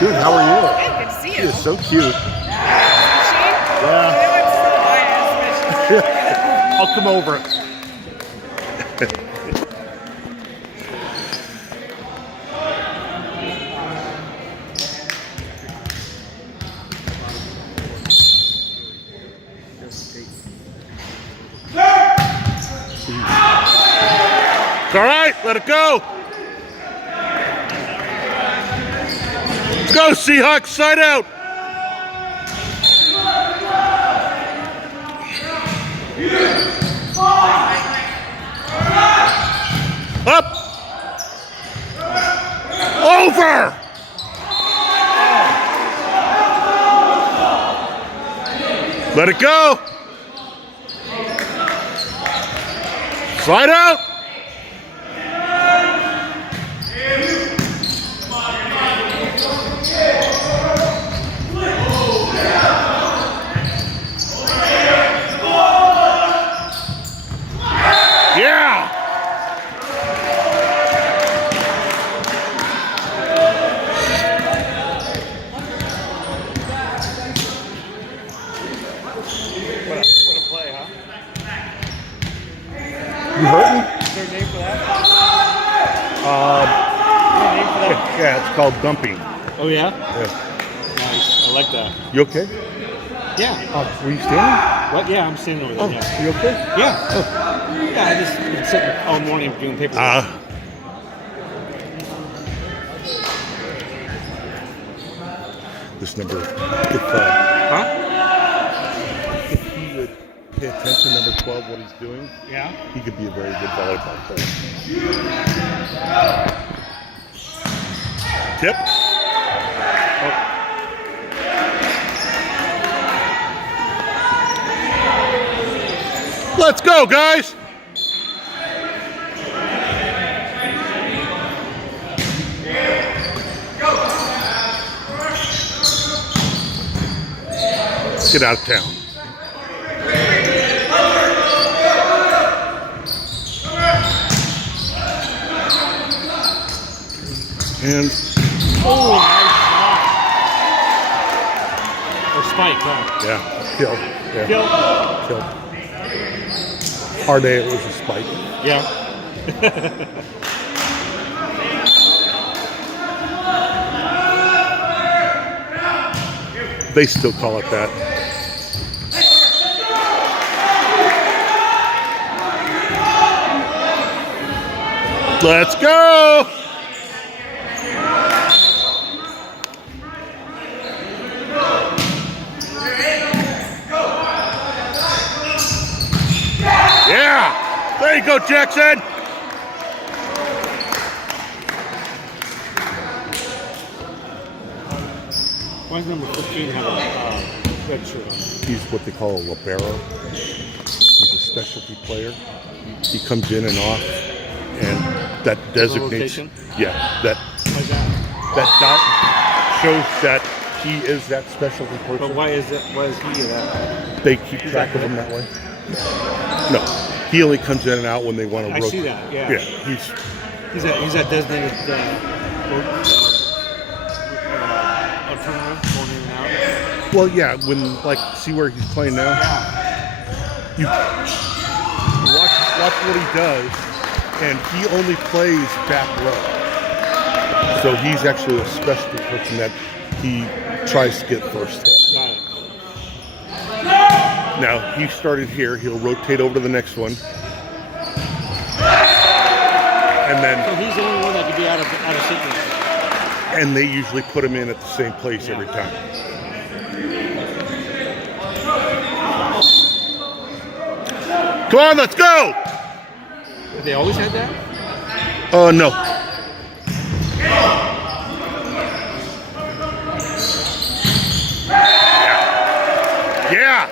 Dude, how are you? Good, good to see She you. is so cute. Is she? Yeah. It looks so biased, but she's I'll come over. It's all right. Let it go. Let's go, Seahawks. Side out. Up. Over. Let it go. Slide out. Yeah. What a play, huh? You hurting? Is there a name for that? Is there a name for that? Yeah, it's called dumping. Oh, yeah? Yeah. Nice. I like that. You okay? Yeah. Were you standing? What? Yeah, I'm standing over there. Oh, Yeah. you okay? Yeah. Yeah, I just been sitting all morning doing paperwork. This number, if Huh? he would pay attention, number 12, what he's doing, Yeah. he could be a very good volleyball player. Tip. Let's go, guys. Get out of town. And Oh, nice shot. Or spike, huh? yeah, kill. Yeah, Kill. kill. Hard day, it was a spike. Yeah. They still call it that. Let's go! Yeah! There you go, Jackson! Why does number 15 have a red shirt on? He's what they call a libero. He's a specialty player. He comes in and off, and that designates. rotation? Yeah, that Why is that? that dot shows that he is that specialty person. But why is it? Why is he that? They keep track of him that way. No, he only comes in and out when they want to I rotate. see that. Yeah. Yeah, he's He's that designated alternative going in and out. well, yeah. When like see where he's playing now. You watch what he does, and he only plays back row. So he's actually a specialty person that he tries to get first hit. Got it. Now he started here. He'll rotate over to the next one, and So then he's the only one that could be out of sequence. and they usually put him in at the same place every time. Come on, let's go! Have they always had that? Oh no. Yeah.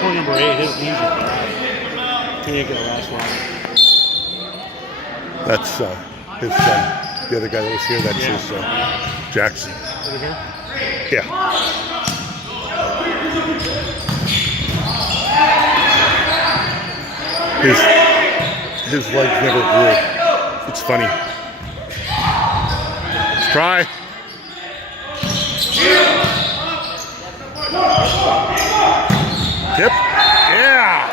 Point number 8, his knees are bad. He ain't gonna last long. That's his son. The other guy that was here, that's his son. Jackson. Over here? Yeah. His legs never grew. It's funny. Let's try. Tip. Yeah.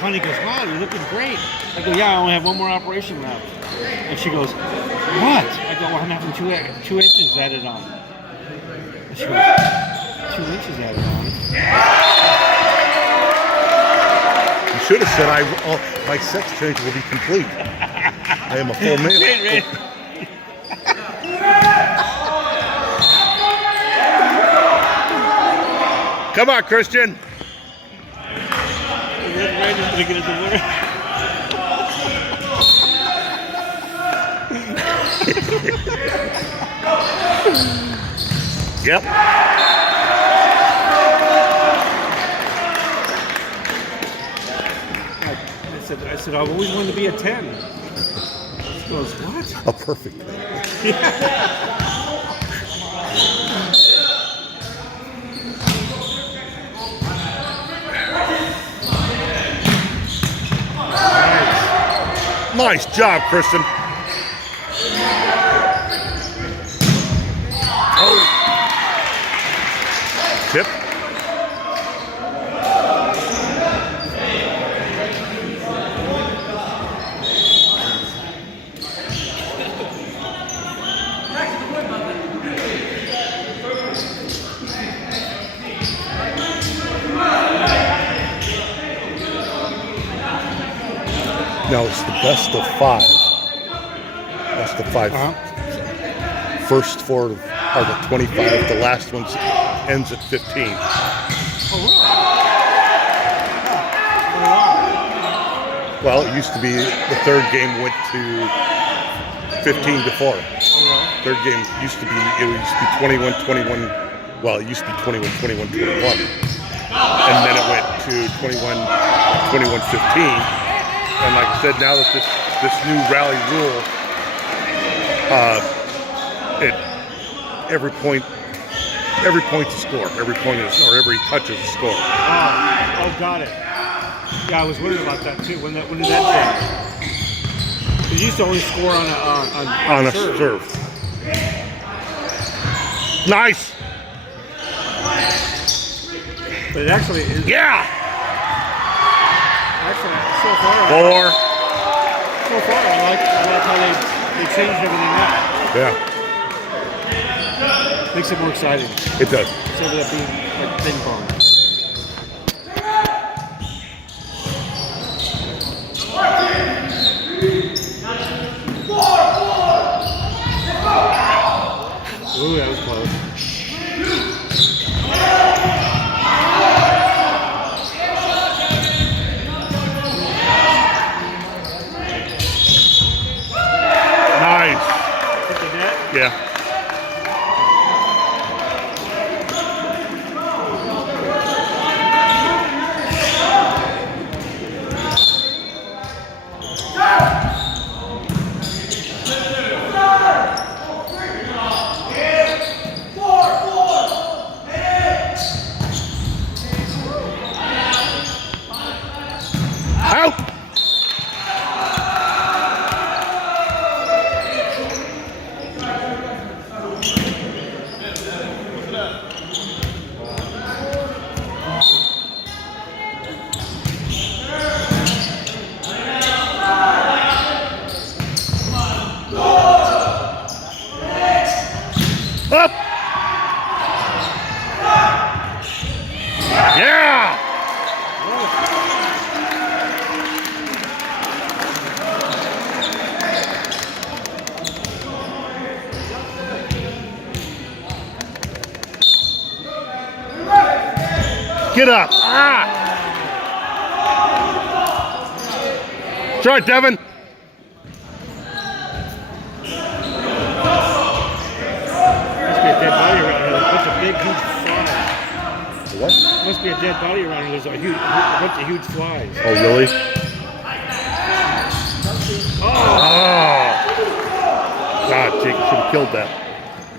Honey goes, wow, you're looking great. I go, yeah, I only have one more operation left. And she goes, what? I go, well, I'm having 2 inches added on. And she goes, 2 inches added on? You should have said, my sex change will be complete. I am a full male. Right. Come on, Christian. Randy's gonna get it to work. Yep. I said, I've always wanted to be a 10. She goes, what? A perfect thing. Nice job, Kristen. Oh. Tip. Now it's the best of 5. Best of 5. First 4 are the 25. The last one ends at 15. Well, it used to be the third game went to 15 to 4. Third game used to be 21-21. Well, it used to be 21-21-21, and then it went to 21-15. And like I said, now that this new rally rule, every point's a score. Every point is, or every touch is a score. Oh, got it. Yeah, I was wondering about that too. When did that change? It used to only score on a serve. Nice. But it actually is. Yeah. Actually, so far, I like how they changed everything up. Yeah. Makes it more exciting. It does. Instead of that being like ping pong. Ooh, that was close. Nice. Hit the net? Yeah. Out. Up. Yeah. Get up. Ah. Try it, Devin. Must be a dead body around here. There's a bunch of big, huge flies. What? Must be a dead body around here. There's a bunch of huge flies. Oh, really? Oh! God, Jake should have killed that.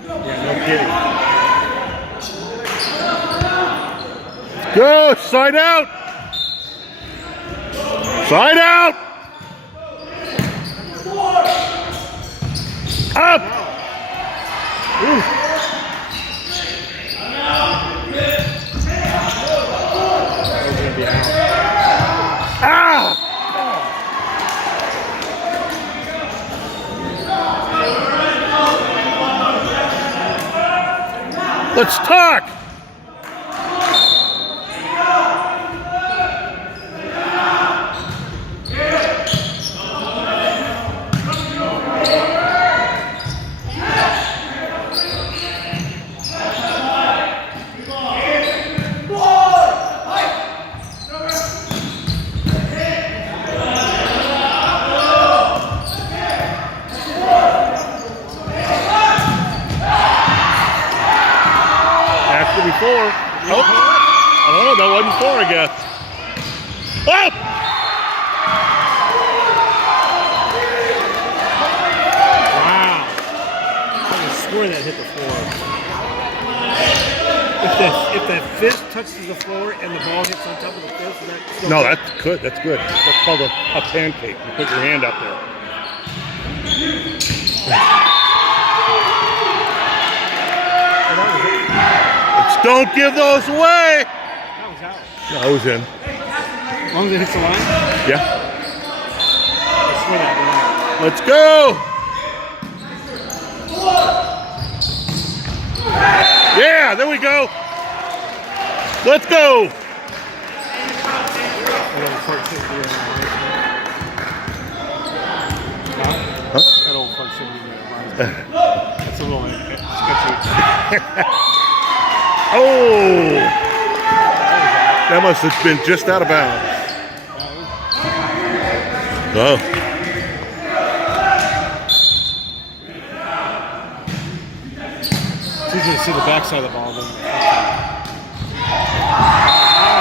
Yeah, no kidding. Go, son. side out. Side out. Up. Ooh. Ah. Let's talk. Before. Oh, that wasn't 4, I guess. Oh! Wow. I swear that hit the floor. If the fist touches the floor and the ball hits on top of the fist, is that still No, good? that's good. That's good. That's called a pancake. You put your hand up there. Don't give those away. That was out. No, I was in. As long as it hits the line, Yeah. I swear that went out. Let's go. Yeah, there we go. Let's go. That old fart shouldn't be on the line. Huh? That old fart shouldn't be on the line. That's a little sketchy. Oh, that must have been just out of bounds. Oh. It's easy to see the backside of the ball.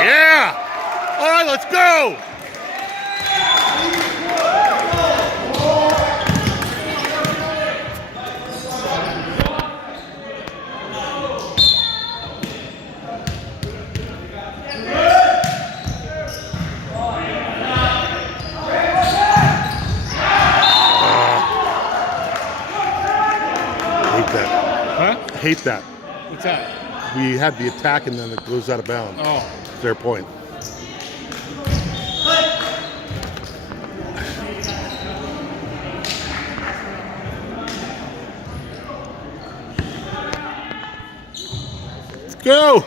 Yeah. All right, let's go. Hate that. What's that? We had the attack and then it goes out of bounds. Oh. Fair point. Let's go.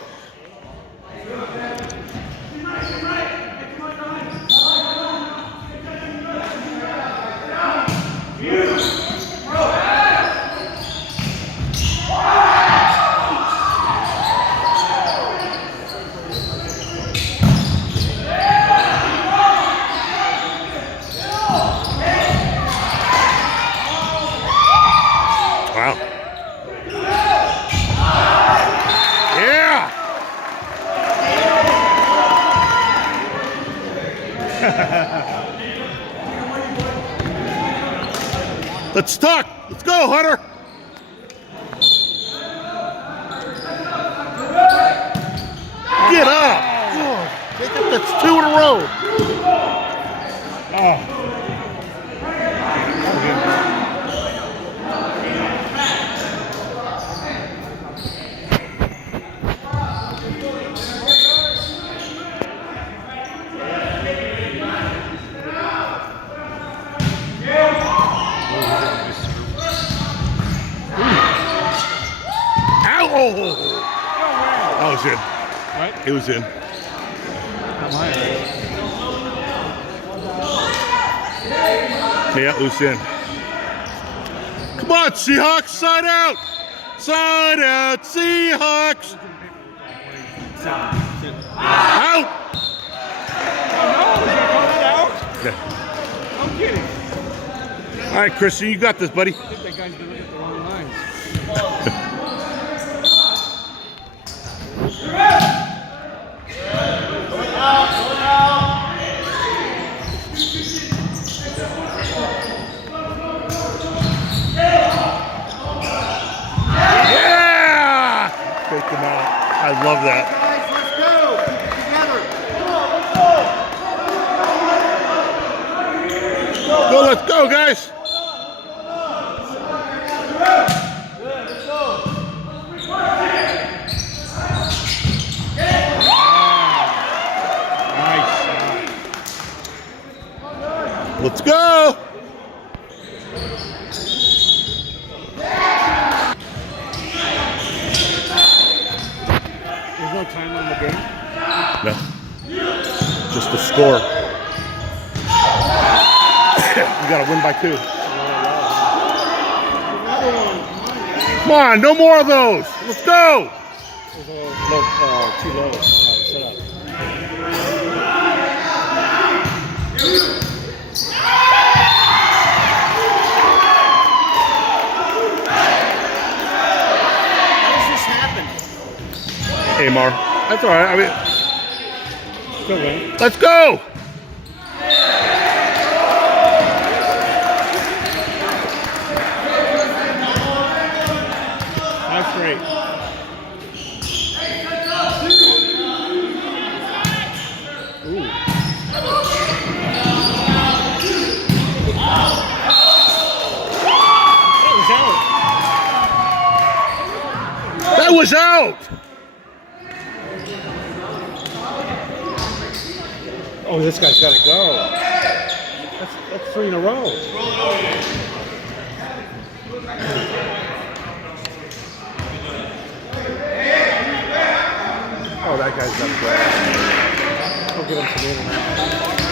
Wow. Yeah. Let's talk. Let's go, Hunter. Get up. That's 2 in a row. Oh. Ow! That was in. Right? It was in. Yeah, it was in. Come on, Seahawks, side out! Side out, Seahawks! Out! Yeah. I'm kidding. All right, Christian, you got this, buddy. I think that guy's been looking at the wrong lines. Yeah! Take them out. I love that. Guys, let's go. Keep it together. let's go, guys. Let's go. There's no time on the game. No. Just the score. You gotta win by 2. Come on, no more of those. Let's go. Too low. All right, shut up. How does this happen? Amar. That's all right. I mean, Still winning. let's go. That's great. Ooh. That was out. Oh, this guy's got to go. That's 3 in a row. Oh, that guy's got to go. He'll get him some in and out.